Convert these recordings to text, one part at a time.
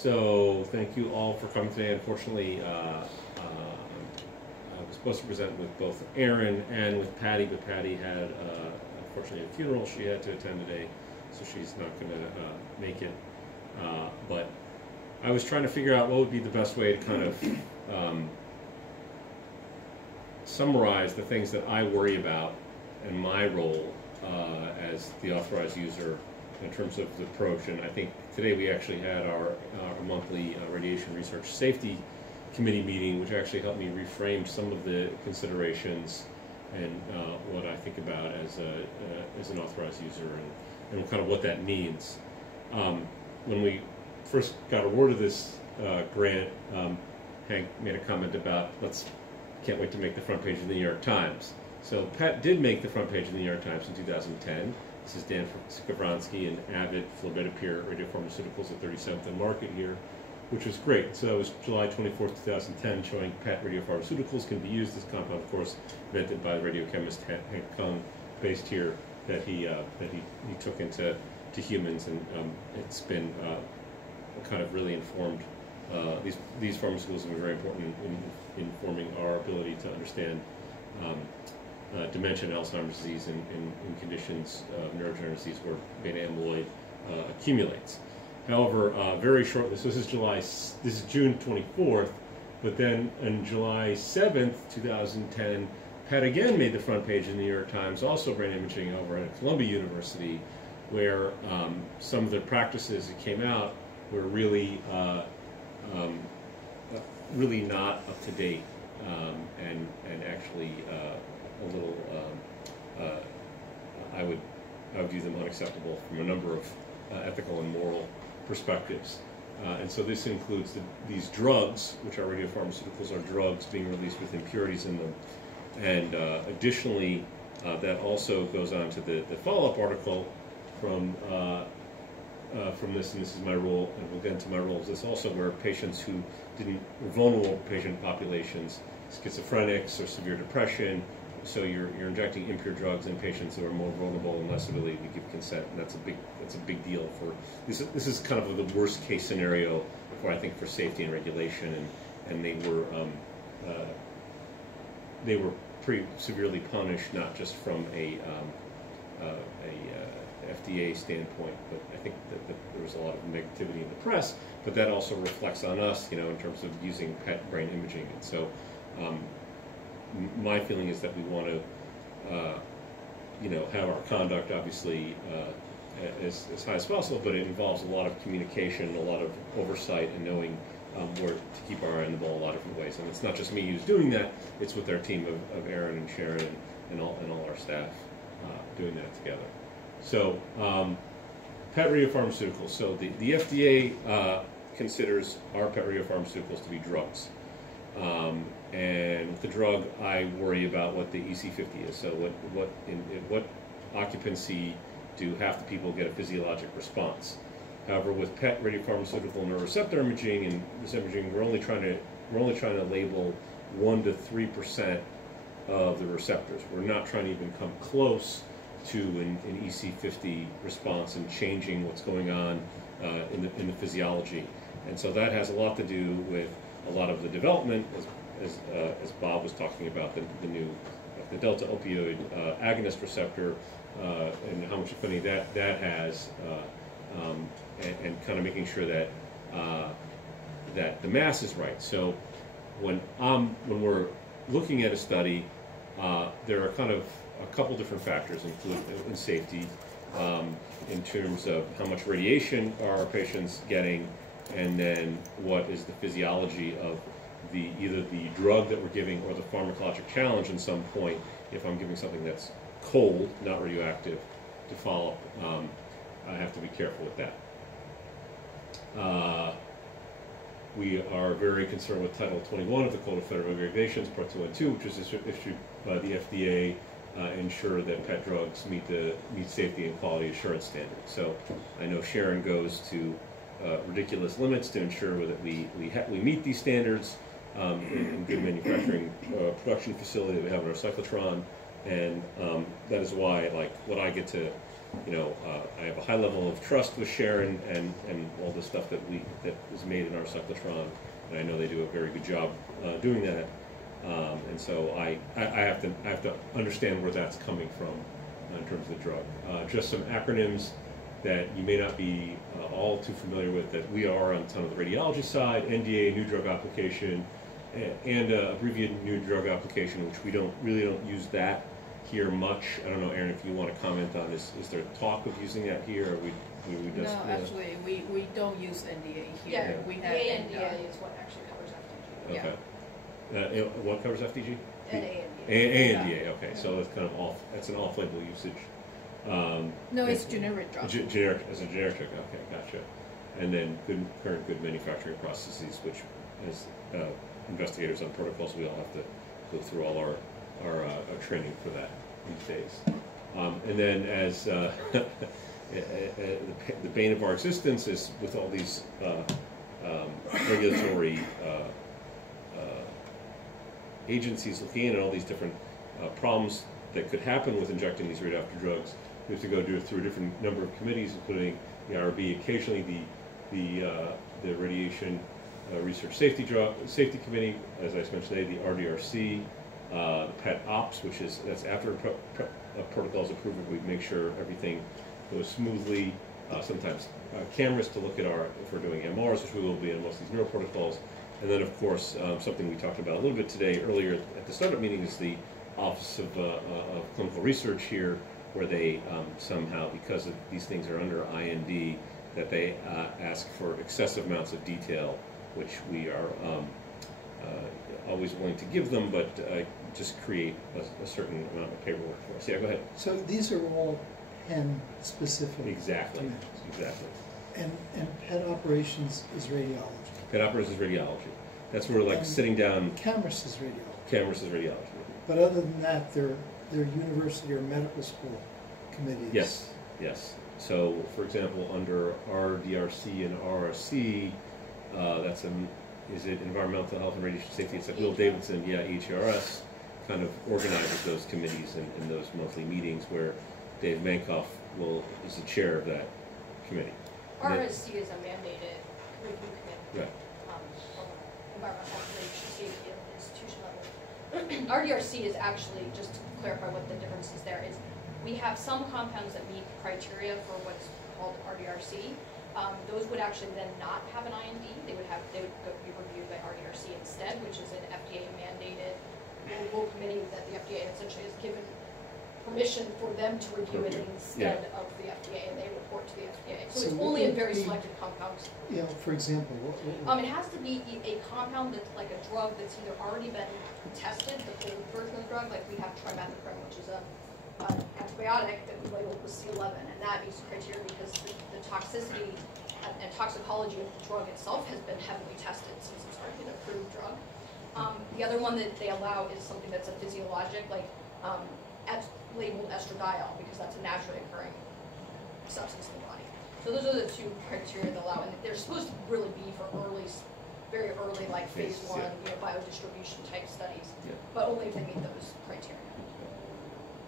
So thank you all for coming today. Unfortunately, I was supposed to present with both Erin and with Patty, but Patty had unfortunately a funeral she had to attend today, so she's not going to make it. But I was trying to figure out what would be the best way to kind of summarize the things that I worry about in my role as the authorized user in terms of the approach. And I think today we actually had our monthly Radiation Research Safety Committee meeting, which actually helped me reframe some of the considerations and what I think about as an authorized user and kind of what that means. When we first got awarded this grant, Hank made a comment about can't wait to make the front page of the New York Times. So Pat did make the front page of the New York Times in 2010. This is Dan Skowronski, an avid flobetapir radiopharmaceuticals at 37th and Market here, which was great. So that was July 24th, 2010, showing PET radiopharmaceuticals can be used. This compound, of course, invented by the radiochemist Hank Kung, based here, that he took into humans, and it's been kind of really informed. These pharmaceuticals have been very important in informing our ability to understand dementia and Alzheimer's disease in conditions of neurodegenerative disease where beta amyloid accumulates. However, very shortly, so this is June 24th, but then on July 7th, 2010, Pat again made the front page of the New York Times, also brain imaging over at Columbia University, where some of the practices that came out were really really not up to date, and actually a little I would view them unacceptable from a number of ethical and moral perspectives. And so this includes these drugs, which are radiopharmaceuticals, are drugs being released with impurities in them. And additionally, that also goes on to the follow-up article from this, and this is my role, and we'll get into my roles. This also where patients who were vulnerable patient populations, schizophrenics or severe depression, so you're injecting impure drugs in patients who are more vulnerable and less ability to give consent, and that's a big deal for this. This is kind of the worst case scenario for, I think, for safety and regulation, and they were pretty severely punished, not just from a FDA standpoint, but I think that there was a lot of negativity in the press, but that also reflects on us, in terms of using PET brain imaging. And so my feeling is that we want to have our conduct obviously as high as possible, but it involves a lot of communication, a lot of oversight, and knowing where to keep our eye on the ball a lot of different ways. And it's not just me who's doing that, it's with our team of Erin and Sharon and all our staff doing that together. So, PET radiopharmaceuticals. So the FDA considers our PET radiopharmaceuticals to be drugs. And with the drug, I worry about what the EC50 is. So what occupancy do half the people get a physiologic response? However, with PET radiopharmaceutical neuroreceptor imaging and this imaging, we're only trying to label 1 to 3% of the receptors. We're not trying to even come close to an EC50 response and changing what's going on in the physiology. And so that has a lot to do with a lot of the development, as Bob was talking about, the delta opioid agonist receptor and how much affinity that has, and kind of making sure that that the mass is right. So when we're looking at a study, there are kind of a couple different factors in safety, in terms of how much radiation are our patients getting, and then what is the physiology of either the drug that we're giving or the pharmacologic challenge. In some point, if I'm giving something that's cold, not radioactive, to follow up, I have to be careful with that. We are very concerned with Title 21 of the Code of Federal Regulations, Part 2 and 2, which is issued by the FDA, ensure that PET drugs meet safety and quality assurance standards. So I know Sharon goes to ridiculous limits to ensure that we meet these standards in good manufacturing production facility that we have in our cyclotron, and that is why, like, what I get to I have a high level of trust with Sharon and all the stuff that is made in our cyclotron, and I know they do a very good job doing that. And so I have to understand where that's coming from in terms of the drug. Just some acronyms that you may not be all too familiar with that we are on some of the radiology side: NDA, new drug application, and abbreviated new drug application, which we really don't use that here much. I don't know, Aaron, if you want to comment on this. Is there talk of using that here? Or we just, no, actually, we don't use NDA here. Yeah, We the have ANDA is what actually covers FDG. okay. What covers FDG? And ANDA. ANDA. Okay, so it's kind of that's an off-label usage. No, it's generic drugs. Generic as a generic drug. Okay, gotcha. And then current good manufacturing processes, which as investigators on protocols, we all have to go through all our training for that these days. And then as the bane of our existence is with all these regulatory agencies looking in and all these different problems that could happen with injecting these radioactive drugs. We have to go through a different number of committees, including the IRB, occasionally the Radiation Research Safety Committee, as I mentioned today, the RDRC, the PET Ops, that's after a protocol is approved, we make sure everything goes smoothly. Sometimes cameras to look at if we're doing MRs, which we will be in most of these neuro protocols. And then, of course, something we talked about a little bit today earlier at the startup meeting is the Office of Clinical Research here, where they somehow, because of these things are under IND, that they ask for excessive amounts of detail, which we are always willing to give them, but just create a certain amount of paperwork for us. Yeah, go ahead. So these are all PEN specific. Exactly. Demands. Exactly. And PET operations is radiology. PET operations is radiology. That's where like sitting down. Cameras is radiology. Cameras is radiology. But other than that, they're university or medical school committees. Yes. Yes. So, for example, under RDRC and RRC, is it Environmental Health and Radiation Safety? It's like Will Davidson, EHRS, kind of organizes those committees in those monthly meetings where Dave Mankoff is the chair of that committee. RSC is a mandated review committee. Right. For environmental health and radiation safety at the institution level. RDRC is actually, just to clarify what the difference is there, is we have some compounds that meet criteria for what's called RDRC. Those would actually then not have an IND. They would be reviewed by RDRC instead, which is an FDA mandated global committee that the FDA essentially has given permission for them to review it instead of the FDA, and they report to the FDA. So it's only in very selected compounds. Yeah, for example, it has to be a compound that's like a drug that's either already been tested, the old version of the drug, like we have trimethoprim, which is an antibiotic that we labeled with C11, and that meets the criteria because the toxicity and toxicology of the drug itself has been heavily tested since it's already an approved drug. The other one that they allow is something that's a physiologic, like labeled estradiol, because that's a naturally occurring substance in the body. So those are the two criteria they allow, and they're supposed to really be for very early, like phase 1, biodistribution type studies, but only if they meet those criteria.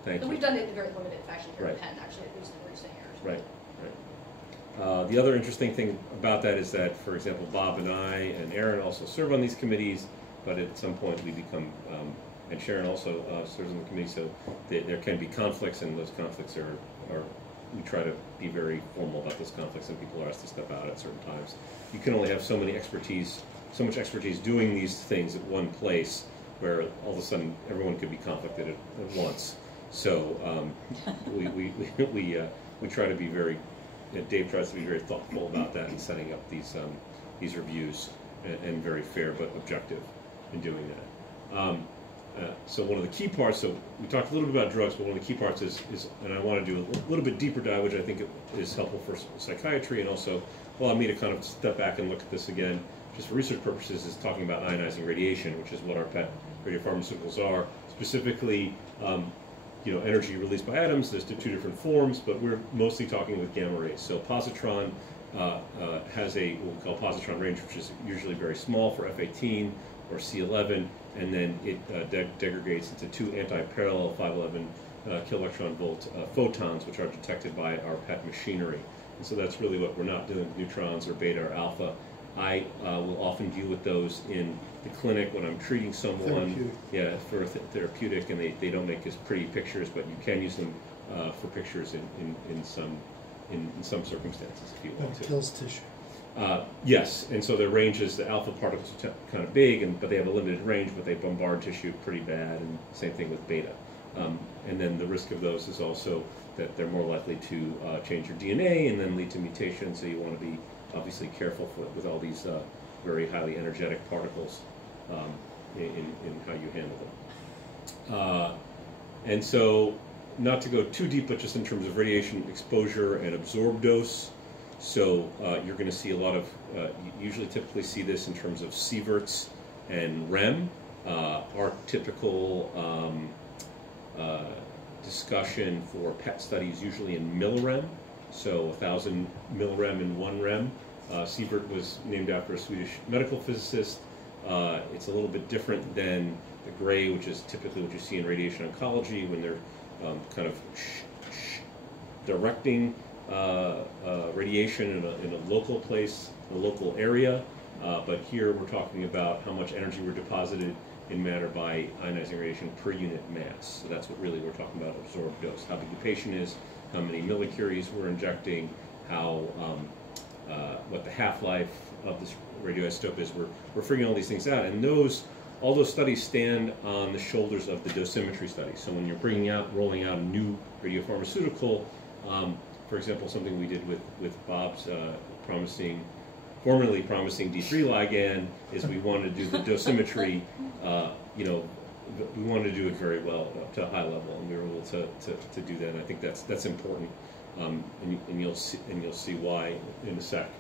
Thank you. We've done it in a very limited fashion here Right. at Penn, actually, at least in recent years. Right. The other interesting thing about that is that, for example, Bob and I and Aaron also serve on these committees, but at some point we become, and Sharon also serves on the committee, so there can be conflicts, and those conflicts are we try to be very formal about those conflicts, and people are asked to step out at certain times. You can only have so much expertise doing these things at one place, where all of a sudden everyone could be conflicted at once. So we try to be very. Dave tries to be very thoughtful about that and setting up these reviews and very fair but objective in doing that. So one of the key parts. So we talked a little bit about drugs, but one of the key parts is and I want to do a little bit deeper dive, which I think is helpful for psychiatry, and also allow me to kind of step back and look at this again, just for research purposes, is talking about ionizing radiation, which is what our PET radiopharmaceuticals are, specifically. Energy released by atoms. There's two different forms, but we're mostly talking with gamma rays. So positron has what we call positron range, which is usually very small for F18 or C11, and then it degrades into two anti-parallel 511 kiloelectron volt photons, which are detected by our PET machinery. And so that's really what we're not doing with neutrons or beta or alpha. I will often deal with those in the clinic when I'm treating someone. Therapeutic. For therapeutic, and they don't make as pretty pictures, but you can use them for pictures in some circumstances if you want to. It kills tissue. Yes, and so their ranges, the alpha particles are kind of big, but they have a limited range, but they bombard tissue pretty bad, and same thing with beta. And then the risk of those is also that they're more likely to change your DNA and then lead to mutations, so you want to be obviously careful with all these very highly energetic particles in how you handle them. And so, not to go too deep, but just in terms of radiation exposure and absorbed dose, so you're going to see a lot of, you usually typically see this in terms of sieverts and REM. Our typical discussion for PET studies usually in millirem, so 1,000 millirem in 1 rem. Sievert was named after a Swedish medical physicist. It's a little bit different than the gray, which is typically what you see in radiation oncology when they're kind of directing radiation in a local place, a local area. But here we're talking about how much energy we're deposited in matter by ionizing radiation per unit mass. So that's what really we're talking about, absorbed dose. How big the patient is, how many millicuries we're injecting, how what the half-life of this radioisotope is. We're figuring all these things out, and all those studies stand on the shoulders of the dosimetry studies. So when you're rolling out a new radiopharmaceutical, for example, something we did with Bob's formerly promising D3 ligand is we wanted to do the dosimetry, we wanted to do it very well up to a high level, and we were able to do that. And I think that's important, and you'll see why in a sec.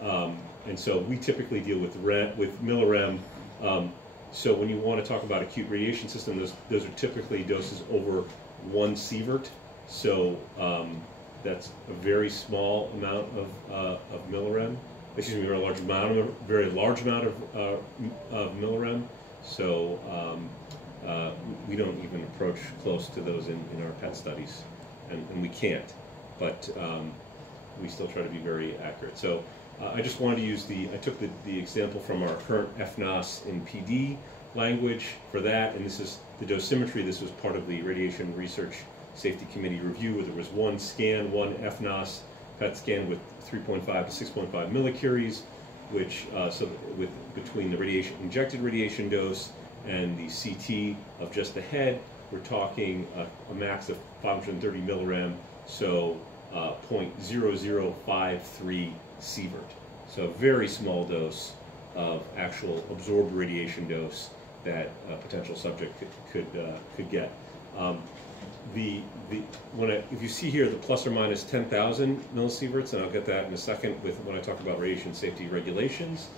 And so we typically deal with millirem. So when you want to talk about acute radiation system, those are typically doses over 1 sievert. So that's a very small amount of millirem. Excuse me, very large amount of millirem. So we don't even approach close to those in our PET studies, and we can't. But we still try to be very accurate. So I just wanted to use I took the example from our current FNOS in PD language for that, and this is the dosimetry. This was part of the Radiation Research Safety Committee review, where there was one FNOS PET scan with 3.5 to 6.5 millicuries, which between the injected radiation dose and the CT of just the head, we're talking a max of 530 millirem, so 0.0053 sievert. So a very small dose of actual absorbed radiation dose that a potential subject could get. If you see here the plus or minus 10,000 millisieverts, and I'll get that in a second when I talk about radiation safety regulations.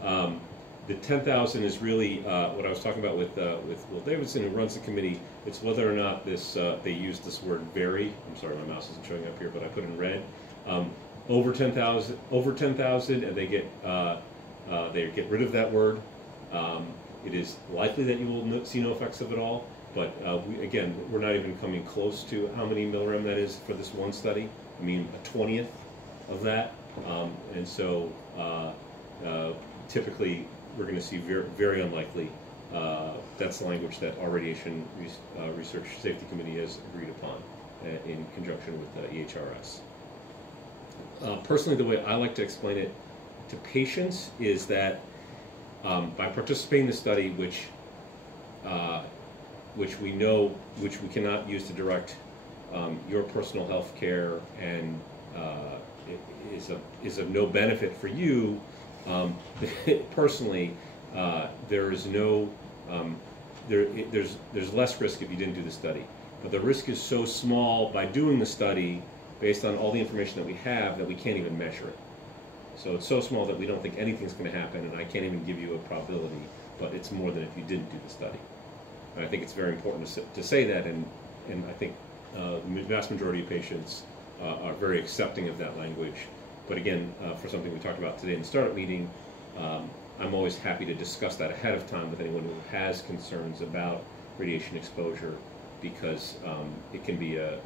The 10,000 is really what I was talking about with Will Davidson, who runs the committee. It's whether or not they use this word vary. I'm sorry, my mouse isn't showing up here, but I put in red. Over 10,000, and they get rid of that word. It is likely that you will see no effects of it all. But we're not even coming close to how many millirem that is for this one study. I mean, a 20th of that. And so typically we're going to see very, very unlikely. That's the language that our Radiation Research Safety Committee has agreed upon in conjunction with EHRS. Personally, the way I like to explain it to patients is that by participating in the study, which we cannot use to direct your personal health care, and is of no benefit for you personally. There's less risk if you didn't do the study, but the risk is so small by doing the study, based on all the information that we have, that we can't even measure it. So it's so small that we don't think anything's going to happen, and I can't even give you a probability, but it's more than if you didn't do the study. And I think it's very important to say that, and I think the vast majority of patients are very accepting of that language. But again, for something we talked about today in the startup meeting, I'm always happy to discuss that ahead of time with anyone who has concerns about radiation exposure. because it can be a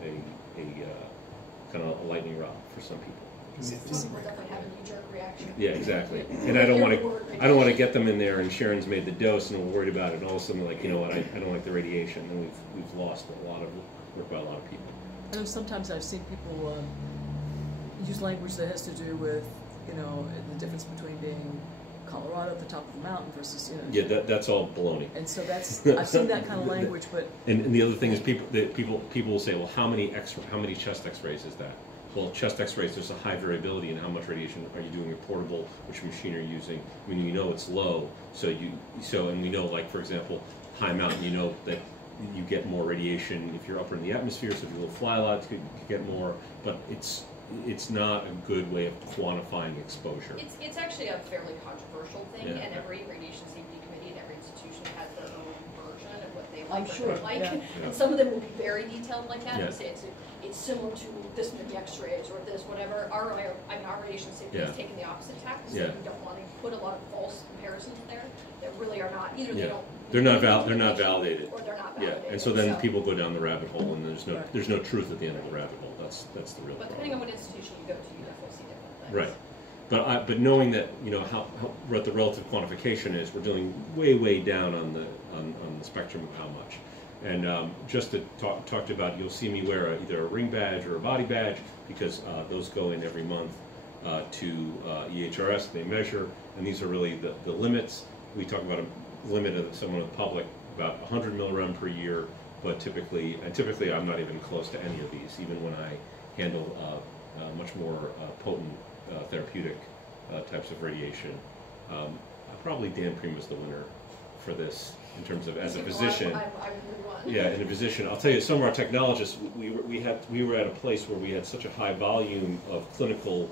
kind of a lightning rod for some people. Some people definitely have a knee-jerk reaction. Yeah, exactly. And I don't want to get them in there, and Sharon's made the dose, and we're worried about it, and all of a sudden, like, you know what, I don't like the radiation, and we've lost a lot of work by a lot of people. I know sometimes I've seen people use language that has to do with, you know, the difference between being Colorado at the top of the mountain versus, you know. Yeah, that's all baloney. And so that's, I've seen that kind of language, but. And the other thing is people will say, well, how many chest X-rays is that? Well, chest X-rays, there's a high variability in how much radiation are you doing. You're portable, which machine are you using? I mean, you know it's low, and we know, like, for example, high mountain, you know that you get more radiation if you're upper in the atmosphere, so if you fly a lot, you could get more, but it's not a good way of quantifying exposure. It's actually a fairly controversial thing, Yeah. and every radiation safety committee and every institution has their own version of what they I'm like or sure, don't like. yeah. Yeah. And some of them will be very detailed like that. Yeah. They say it's similar to this many X-rays or this whatever. Our radiation safety Yeah. is taking the opposite tack. So Yeah. we don't want to put a lot of false comparisons there that really are not either. Yeah. They don't. They're not validated. Or they're not Yeah, validated. and so then people go down the rabbit hole, and Right. there's no truth at the end of the rabbit hole. That's the real But problem. depending on what institution you go to, you definitely see different things. Right. But knowing that, you know, what the relative quantification is, we're dealing way down on the spectrum of how much. And just to talk about, you'll see me wear either a ring badge or a body badge, because those go in every month to EHRS. They measure, and these are really the limits. We talk about a limit of someone in the public about 100 millirem per year, but typically I'm not even close to any of these, even when I handle much more potent therapeutic types of radiation. Probably Dan Prima's the winner for this in terms of as a physician. I'm the one. Yeah, in a physician, I'll tell you, some of our technologists, we were at a place where we had such a high volume of clinical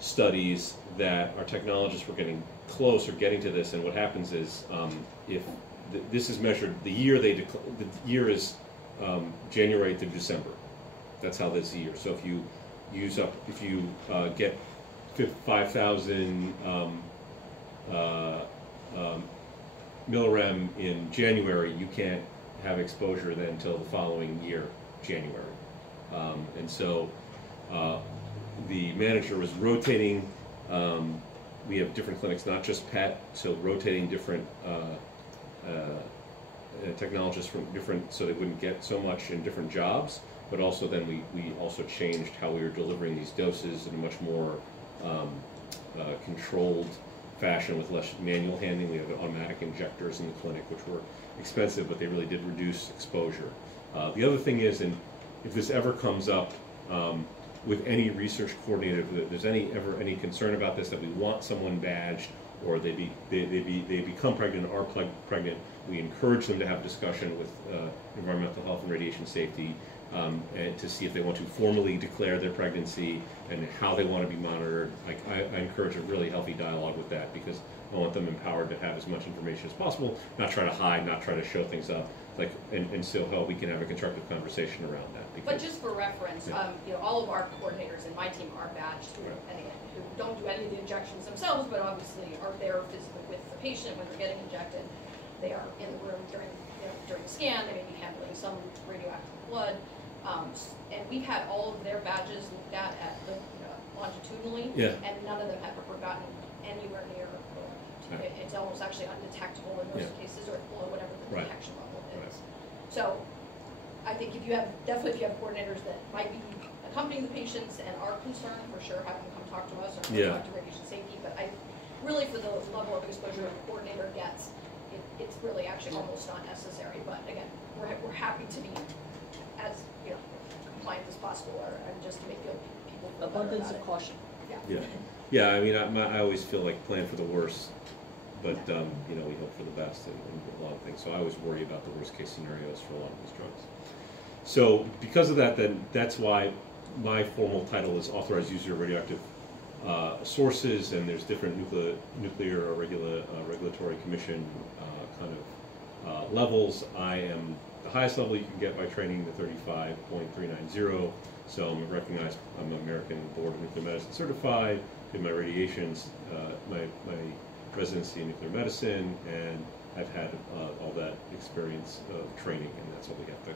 studies that our technologists were getting close or getting to this. And what happens is, if this is measured, the year is January to December. That's how this year. So if you get 5,000 millirem in January, you can't have exposure then until the following year, January. And so the manager was rotating. We have different clinics, not just PET, so rotating different technologists from different, so they wouldn't get so much in different jobs. But also then we also changed how we were delivering these doses in a much more controlled fashion with less manual handling. We have automatic injectors in the clinic, which were expensive, but they really did reduce exposure. The other thing is, and if this ever comes up with any research coordinator, if there's ever any concern about this, that we want someone badged, or they become pregnant or are pregnant, we encourage them to have discussion with environmental health and radiation safety, and to see if they want to formally declare their pregnancy and how they want to be monitored. I encourage a really healthy dialogue with that, because I want them empowered to have as much information as possible, not try to hide, not try to show things up, and so how we can have a constructive conversation around that. But just for reference, Yeah. All of our coordinators in my team are badged, and again, who don't do any of the injections themselves, but obviously are there physically with the patient when they're getting injected. They are in the room during the scan. They may be handling some radioactive blood, and we've had all of their badges looked at longitudinally, Yeah. and none of them have ever gotten anywhere near. Right. It's almost actually undetectable in most Yeah. cases, or below whatever the Right. detection level is. Right. So I think if you have coordinators that might be accompanying the patients and are concerned, for sure, have them come talk to us or Yeah. talk to radiation safety. But really, for the level of exposure a coordinator gets, it's really actually almost not necessary. But again, we're happy to be as compliant as possible, and just to make people feel better Abundance about of it. caution. Yeah. I mean, I always feel like plan for the worst, but we hope for the best in a lot of things. So I always worry about the worst case scenarios for a lot of these drugs. So because of that, then that's why my formal title is Authorized User of Radioactive Sources, and there's different nuclear or regulatory commission kind of levels. I am the highest level you can get by training, the 35.390. So I'm recognized. I'm American Board of Nuclear Medicine certified. Did my radiations, my residency in nuclear medicine, and I've had all that experience of training, and that's what we have to.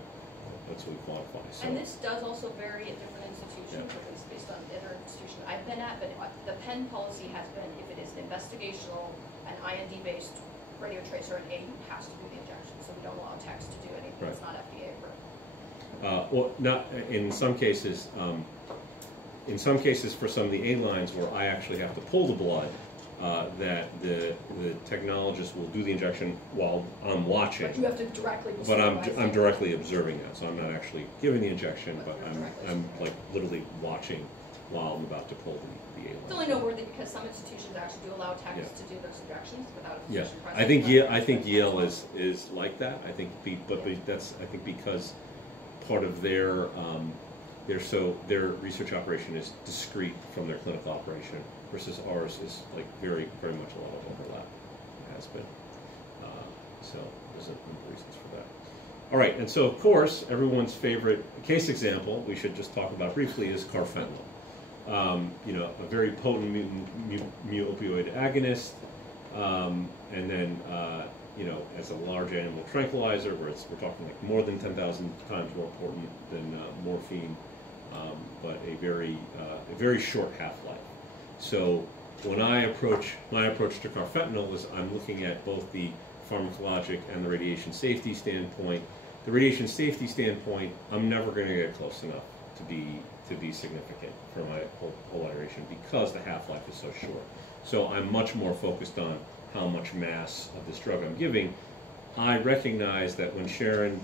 That's what we qualify. So. And this does also vary at different institutions, at least based on the other institution I've been at, but the Penn policy has been if it is an investigational and IND-based radio tracer, an AU has to do the injection. So we don't allow techs to do anything that's not FDA approved. Well, not in some cases. In some cases, for some of the A lines where I actually have to pull the blood, that the technologist will do the injection while I'm watching. But you have to directly. But I'm directly observing that, so I'm not actually giving the injection, but I'm like literally watching while I'm about to pull the A line. It's only noteworthy because some institutions actually do allow techs to do those injections without a physician present. I think Yale is like that. I think, but that's because part of their research operation is discrete from their clinical operation, versus ours is like very, very much a lot of overlap. It has been. So there's a number of reasons for that. All right, and so of course, everyone's favorite case example we should just talk about briefly is carfentanil. A very potent mu opioid agonist, and then as a large animal tranquilizer, where we're talking like more than 10,000 times more potent than morphine, but a very short half-life. So when my approach to carfentanil is I'm looking at both the pharmacologic and the radiation safety standpoint. The radiation safety standpoint, I'm never going to get close enough to be significant for my whole iteration because the half-life is so short. So I'm much more focused on how much mass of this drug I'm giving. I recognize that when Sharon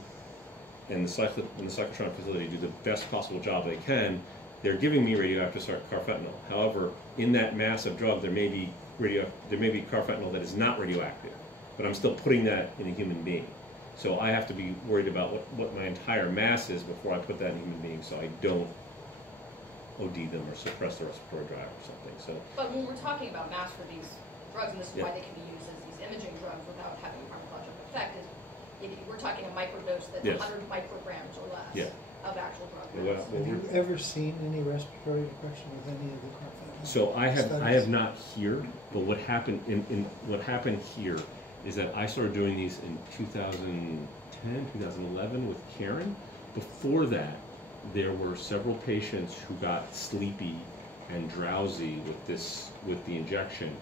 and the cyclotron facility do the best possible job they can, they're giving me radioactive carfentanil. However, in that mass of drug, there may be carfentanil that is not radioactive, but I'm still putting that in a human being. So I have to be worried about what my entire mass is before I put that in a human being, so I don't OD them or suppress the respiratory drive or something. So. But when we're talking about mass for these drugs, and this is why they can be used as these imaging drugs without having a pharmacological effect, is if we're talking a microdose that's 100 micrograms or less of actual drug. Have you ever seen any respiratory depression with any of the carfentanil? So I have not here, but what happened what happened here is that I started doing these in 2010, 2011 with Karen. Before that, there were several patients who got sleepy and drowsy with the injection,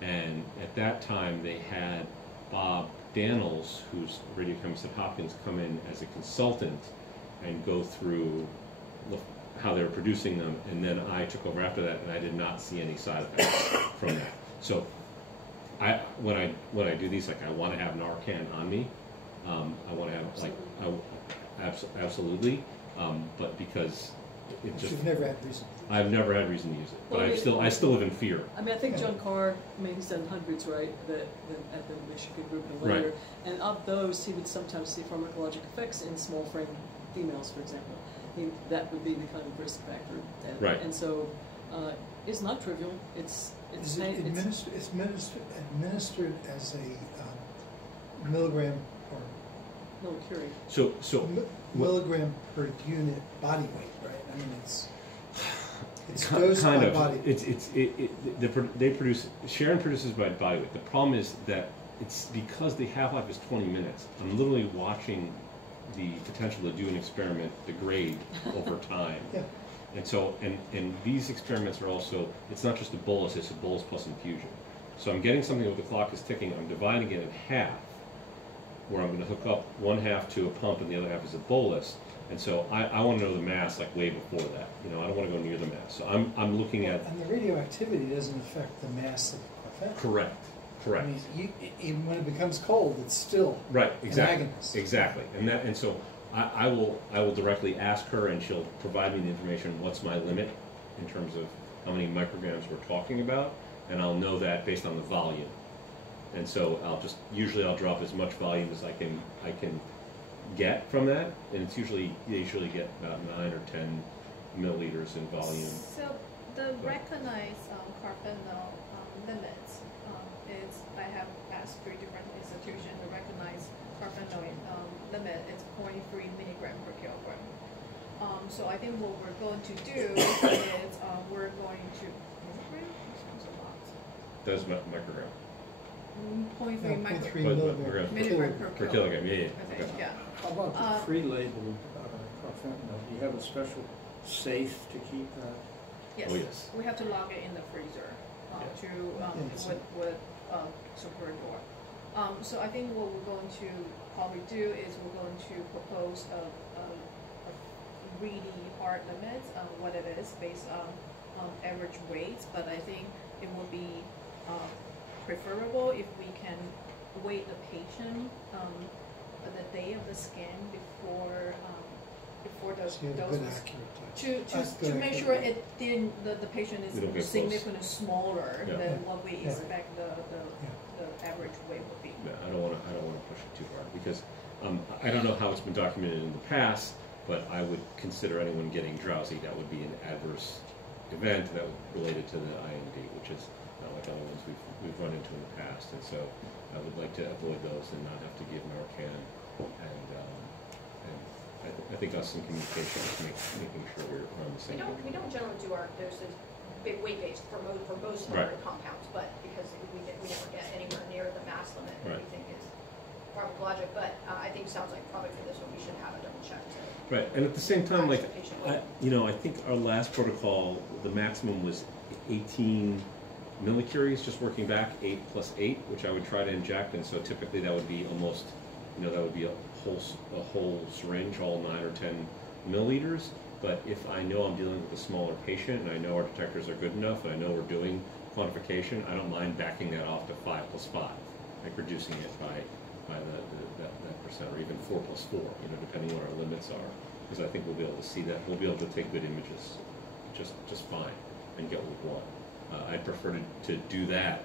and at that time they had Bob Daniels, who's a radiochemist at Hopkins, come in as a consultant and go through how they were producing them, and then I took over after that, and I did not see any side effects from that. So when I do these, like I want to have Narcan on me. I want to have absolutely, but because it just you've never had reason. I've never had reason to use it, but I still live in fear. I mean, I think John Carr, he's done hundreds, right, at the Michigan group and later, right. And of those, he would sometimes see pharmacologic effects in small frame females, for example. That would be the kind of risk factor, right? And so it's not trivial. It's administered as a milligram or millicurie. So milligram per unit body weight, right? I mean, it's dosed by body weight. Sharon produces by body weight. The problem is that it's because the half-life is 20 minutes. I'm literally watching the potential to do an experiment degrade over time. Yeah. And so, and these experiments are also, it's not just a bolus, it's a bolus plus infusion. So I'm getting something where the clock is ticking, I'm dividing it in half, where I'm going to hook up one half to a pump and the other half is a bolus. And so I want to know the mass like way before that. I don't want to go near the mass. So I'm looking at... And the radioactivity doesn't affect the mass of the carfentanil. Correct. I mean, even when it becomes cold, it's still right. Exactly. an agonist. Exactly. And so I will directly ask her, and she'll provide me the information. What's my limit in terms of how many micrograms we're talking about, and I'll know that based on the volume. And so usually I'll drop as much volume as I can get from that, and it's usually they usually get about 9 or 10 milliliters in volume. So the recognized carfentanil limits is, I have asked 3 different institutions to recognize carfentanil limit is 0.3 milligram per kilogram. So I think what we're going to do is we're going to milligram. Sounds a lot. That's microgram. 0.3 0.3 milligram milligram per kilogram. Yeah, I yeah. think, Okay. yeah. How about the pre-labeled carfentanil? Do you have a special safe to keep that? Yes. Oh, yes. We have to lock it in the freezer Yeah. with secure door. So I think what we're going to probably do is we're going to propose a really hard limit, what it is based on average weights, but I think it would be preferable if we can wait the patient the day of the scan before the So you have a dose good was accurate type. to make sure it didn't the patient We don't get is significantly smaller Yeah. than what we Yeah. expect the average weight would be. Yeah, I don't want to push it too hard because I don't know how it's been documented in the past, but I would consider anyone getting drowsy that would be an adverse event that would related to the IND, which is not like other ones we've run into in the past, and so I would like to avoid those and not have to give Narcan. And I think us in communication is making sure we're on the same. We don't generally do our doses weight-based for most Right. other compounds, but because we never get anywhere near the mass limit that we Right. think is pharmacologic. But I think it sounds like probably for this one we should have a double check. Right, and at the same time, like, Patient weight. I think our last protocol, the maximum was 18 millicuries, just working back, 8 + 8, which I would try to inject, and so typically that would be almost, that would be a whole syringe, all 9 or 10 milliliters. But if I know I'm dealing with a smaller patient, and I know our detectors are good enough, and I know we're doing quantification, I don't mind backing that off to 5 + 5, like reducing it by that percent, or even 4 + 4, depending on what our limits are, because I think we'll be able to see that. We'll be able to take good images just fine and get what we want. I'd prefer to do that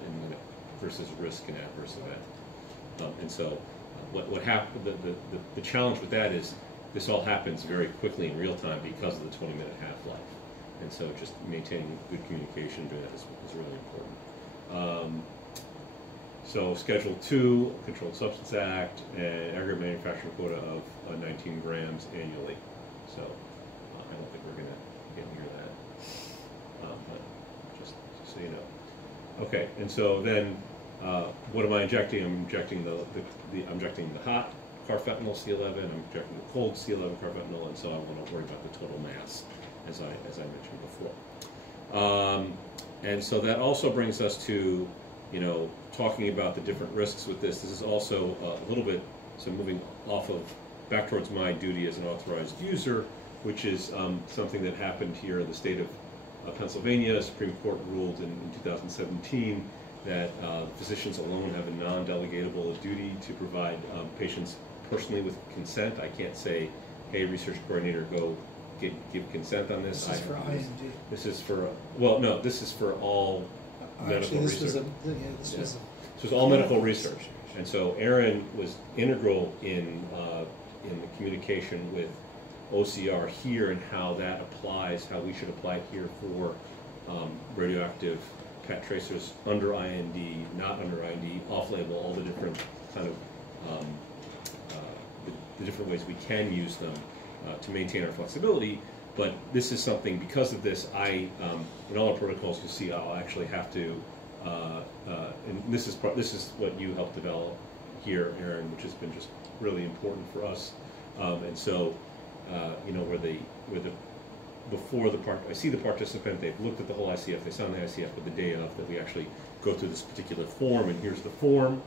versus risk an adverse event. And so what happened, the challenge with that is this all happens very quickly in real time because of the 20-minute half-life. And so just maintaining good communication doing that is really important. So Schedule 2, Controlled Substance Act, and aggregate manufacturing quota of 19 grams annually. So I don't think we're going to get near that, but just so you know. Okay, and so then what am I injecting? I'm injecting I'm injecting the hot carfentanil C11. I'm injecting the cold C11 carfentanil, and so I want to worry about the total mass, as I mentioned before. And so that also brings us to talking about the different risks with this. This is also a little bit, so moving back towards my duty as an authorized user, which is something that happened here in the state of Pennsylvania. Supreme Court ruled in 2017 that physicians alone have a non-delegatable duty to provide patients personally with consent. I can't say, hey, research coordinator, go give consent on this. This is for IND. This is for, no, this is for all medical research. This was all medical research. And so Aaron was integral in the communication with OCR here and how that applies, how we should apply it here for radioactive PET tracers under IND, not under IND, off-label, all the different kind of the different ways we can use them to maintain our flexibility. But this is something, because of this, in all our protocols you see I'll actually have to, and this is what you helped develop here, Aaron, which has been just really important for us. And so, I see the participant, they've looked at the whole ICF, they signed the ICF, but the day of that we actually go through this particular form, and here's the form.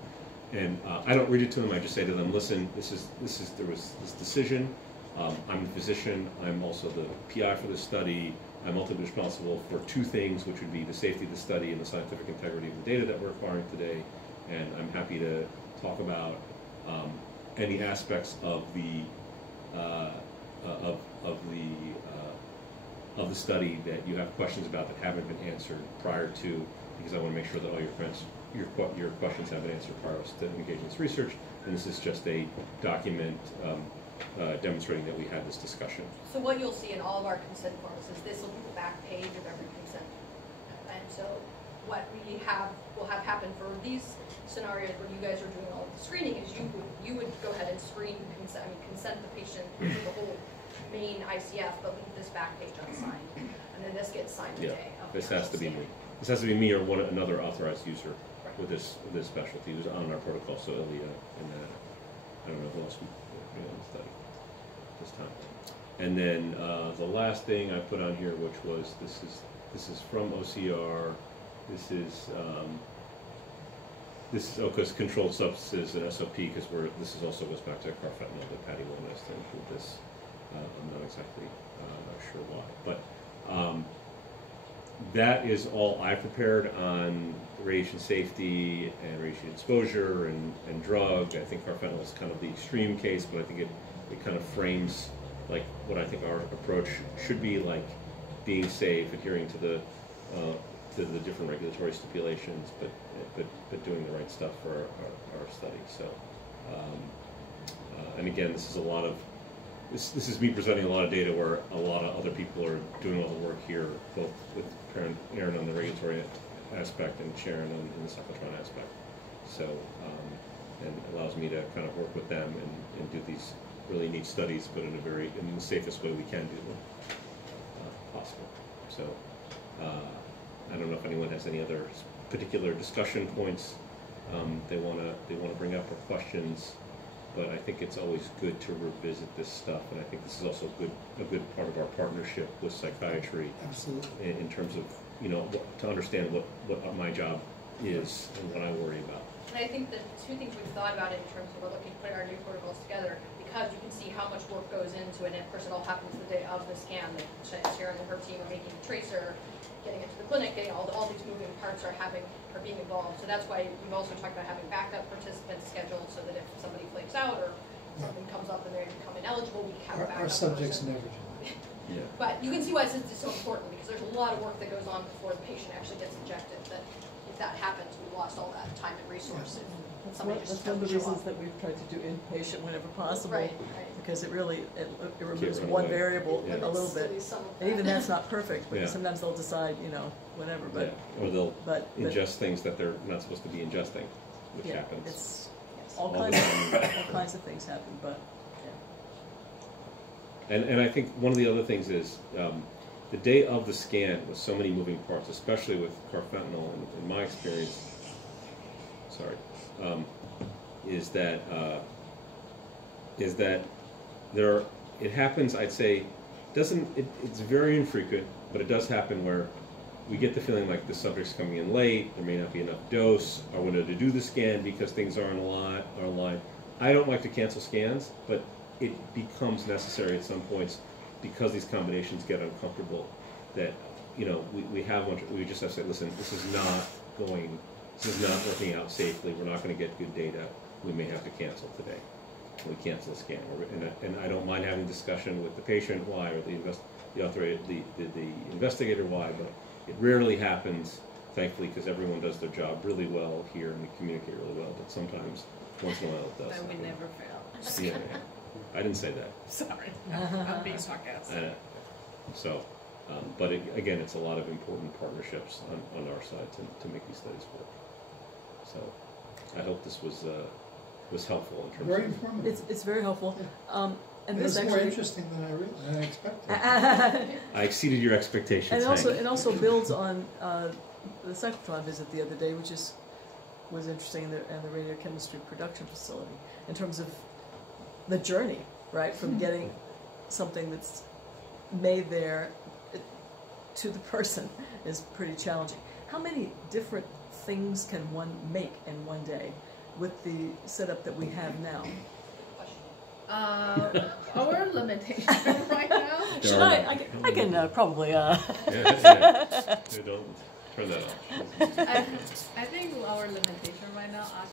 And I don't read it to them, I just say to them, listen, there was this decision. I'm the physician, I'm also the PI for this study. I'm ultimately responsible for two things, which would be the safety of the study and the scientific integrity of the data that we're acquiring today. And I'm happy to talk about any aspects of the study that you have questions about that haven't been answered prior to, because I want to make sure that all your questions have been answered prior to engaging in this research. And this is just a document demonstrating that we had this discussion. So what you'll see in all of our consent forms is this will be the back page of every consent. And so what will have happen for these scenarios where you guys are doing all of the screening is you would go ahead and consent the patient for the whole main ICF, but leave this back page unsigned. And then this gets signed the day of This the has to be scan. me. This has to be me or another authorized user with this specialty who's on our protocol. So Ilya and I don't know who else we on the study this time. And then the last thing I put on here, which was this is from OCR. This is because controlled substances and SOP, because this is also goes back to carfentanil that Patty wanted us to include this. I'm not exactly sure why, but that is all I prepared on radiation safety and radiation exposure and drug. I think carfentanil is kind of the extreme case, but I think it kind of frames like what I think our approach should be, like being safe, adhering to the different regulatory stipulations, but doing the right stuff for our study. So, and again, this is a lot of this is me presenting a lot of data where a lot of other people are doing all the work here, both with Aaron on the regulatory aspect and Sharon on the cyclotron aspect. So, and allows me to kind of work with them and do these really neat studies, but in the safest way we can do them possible. So, I don't know if anyone has any other particular discussion points they want to bring up or questions. But I think it's always good to revisit this stuff, and I think this is also a good part of our partnership with psychiatry. Absolutely. In terms of to understand what my job is and what I worry about. And I think the two things we've thought about in terms of we're looking at putting our new protocols together, because you can see how much work goes into it, and of course it all happens the day of the scan. That Sharon and her team are making a tracer, getting it to the clinic, getting all these moving parts are being involved. So that's why we've also talked about having backup participants scheduled, so that if somebody flakes out or something comes up and they become ineligible, we have a backup. Our subjects never do that. Yeah. But you can see why it's so important, because there's a lot of work that goes on before the patient actually gets injected. That if that happens, we lost all that time and resource. That's one of the reasons that we've tried to do inpatient whenever possible, right. Because it removes one variable a little bit. And even that's not perfect, because sometimes they'll decide, whatever. But or they'll ingest things that they're not supposed to be ingesting, which happens. It's all kinds of things happen, but And I think one of the other things is the day of the scan with so many moving parts, especially with carfentanil, in my experience, is that it happens. I'd say it's very infrequent, but it does happen where we get the feeling like the subject's coming in late. There may not be enough dose. I wanted to do the scan because things aren't aligned. I don't like to cancel scans, but it becomes necessary at some points because these combinations get uncomfortable. That we just have to say, listen, this is not working out safely. We're not going to get good data. We may have to cancel today. We cancel the scan, and I don't mind having a discussion with the patient why, or the investigator why, but it rarely happens, thankfully, because everyone does their job really well here and we communicate really well. But sometimes, once in a while, it does. But we never fail. Yeah, I didn't say that. Sorry, I'm being sarcastic. But again, it's a lot of important partnerships on our side to make these studies work. So I hope this was helpful in terms Very of... informative. it's very helpful. And this this more actually interesting than I expected. I exceeded your expectations. And also builds on the cyclotron visit the other day, which was interesting, and the radiochemistry production facility in terms of the journey, right, from getting something that's made there to the person is pretty challenging. How many different things can one make in one day with the setup that we have now? Our limitation right now. Should I can probably. Don't turn that off. I think our limitation right now